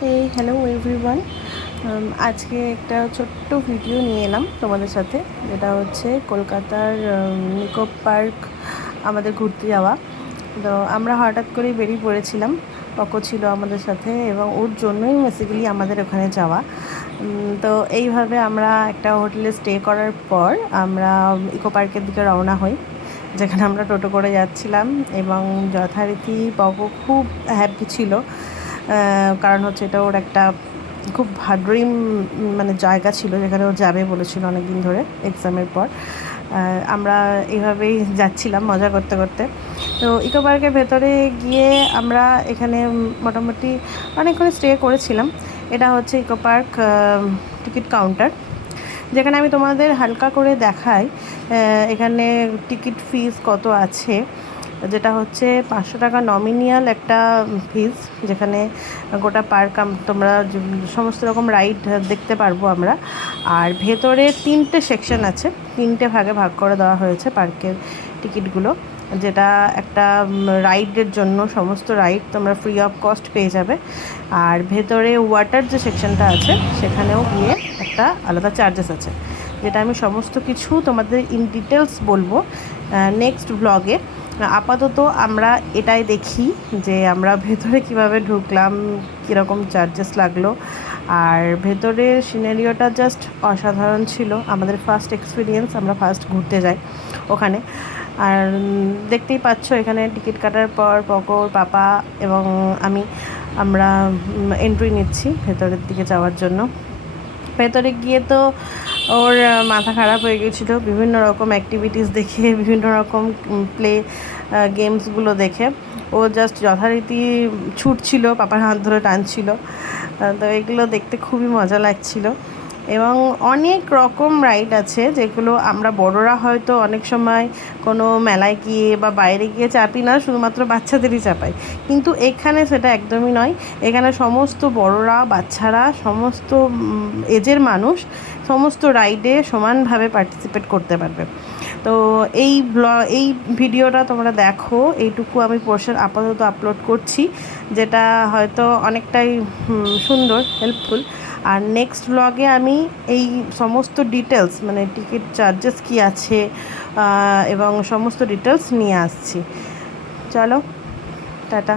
Hello everyone. আজকে একটা ছোট্ট ভিডিও নিয়ে এলাম তোমাদের সাথে, যেটা হচ্ছে কলকাতার নিকো পার্ক আমাদের ঘুরতে যাওয়া। তো আমরা হঠাৎ করেই বেরিয়ে পড়েছিলাম, পকো ছিল আমাদের সাথে এবং ওর জন্যই বেসিক্যালি আমাদের ওখানে যাওয়া। তো এইভাবে আমরা একটা হোটেলে স্টে করার পর আমরা ইকো পার্কের দিকে রওনা হই, যেখানে আমরা টোটো করে যাচ্ছিলাম। এবং যথারীতি পকো খুব হ্যাপি ছিল, কারণ হচ্ছে এটা ওর একটা খুব ড্রিম মানে জায়গা ছিল, যেখানে ও যাবে বলেছিল অনেক দিন ধরে এক্সামের পর। আমরা এইভাবেই যাচ্ছিলাম মজা করতে করতে। তো ইকো পার্কের ভেতরে গিয়ে আমরা এখানে মোটামুটি অনেকক্ষণ স্টে করেছিলাম। এটা হচ্ছে ইকো পার্ক টিকিট কাউন্টার, যেখানে আমি তোমাদের হালকা করে দেখাই এখানে টিকিট ফিস কত আছে। যেটা হচ্ছে 500 টাকা নমিনিয়াল একটা ফিস, যেখানে গোটা পার্ক তোমরা সমস্ত রকম রাইড দেখতে পারবো আমরা। আর ভেতরে 3টে সেকশন আছে, 3টে ভাগে ভাগ করে দেওয়া হয়েছে পার্কের টিকিটগুলো। যেটা একটা রাইডের জন্য সমস্ত রাইড তোমরা ফ্রি অফ কস্ট পেয়ে যাবে। আর ভেতরে ওয়াটার যে সেকশনটা আছে সেখানেও গিয়ে একটা আলাদা চার্জেস আছে, যেটা আমি সমস্ত কিছু তোমাদের ইন ডিটেলস বলবো নেক্সট ব্লগে। আপাতত আমরা এটাই দেখি যে আমরা ভেতরে কিভাবে ঢুকলাম, কীরকম চার্জেস লাগলো। আর ভেতরের সিনারিওটা জাস্ট অসাধারণ ছিল, আমাদের ফার্স্ট এক্সপিরিয়েন্স, আমরা ফার্স্ট ঘুরতে যাই ওখানে। আর দেখতেই পাচ্ছ এখানে টিকিট কাটার পর পকোর পাপা এবং আমরা এন্ট্রি নিচ্ছি ভেতরের দিকে যাওয়ার জন্য। ভেতরে গিয়ে তো ওর মাথা খারাপ হয়ে গেছিলো বিভিন্ন রকম অ্যাক্টিভিটিস দেখে, বিভিন্ন রকম প্লে গেমসগুলো দেখে। ও জাস্ট যথারীতি ছুটছিল, পাপার হাত ধরে টানছিল। তো এগুলো দেখতে খুবই মজা লাগছিল। এবং অনেক রকম রাইড আছে যেগুলো আমরা বড়রা হয়তো অনেক সময় কোনো মেলায় গিয়ে বা বাইরে গিয়ে চাপি না, শুধুমাত্র বাচ্চাদেরই চাপাই। কিন্তু এখানে সেটা একদমই নয়, এখানে সমস্ত বড়রা বাচ্চারা সমস্ত এজের মানুষ সমস্ত রাইডে সমানভাবে পার্টিসিপেট করতে পারবে। তো এই ভিডিওটা তোমরা দেখো, এইটুকু আমি পোর্শন আপাতত আপলোড করছি, যেটা হয়তো অনেকটাই সুন্দর, হেল্পফুল। আর নেক্সট ব্লগে আমি এই সমস্ত ডিটেলস মানে টিকিট চার্জেস কী আছে এবং সমস্ত ডিটেলস নিয়ে আসছি। চলো, টাটা।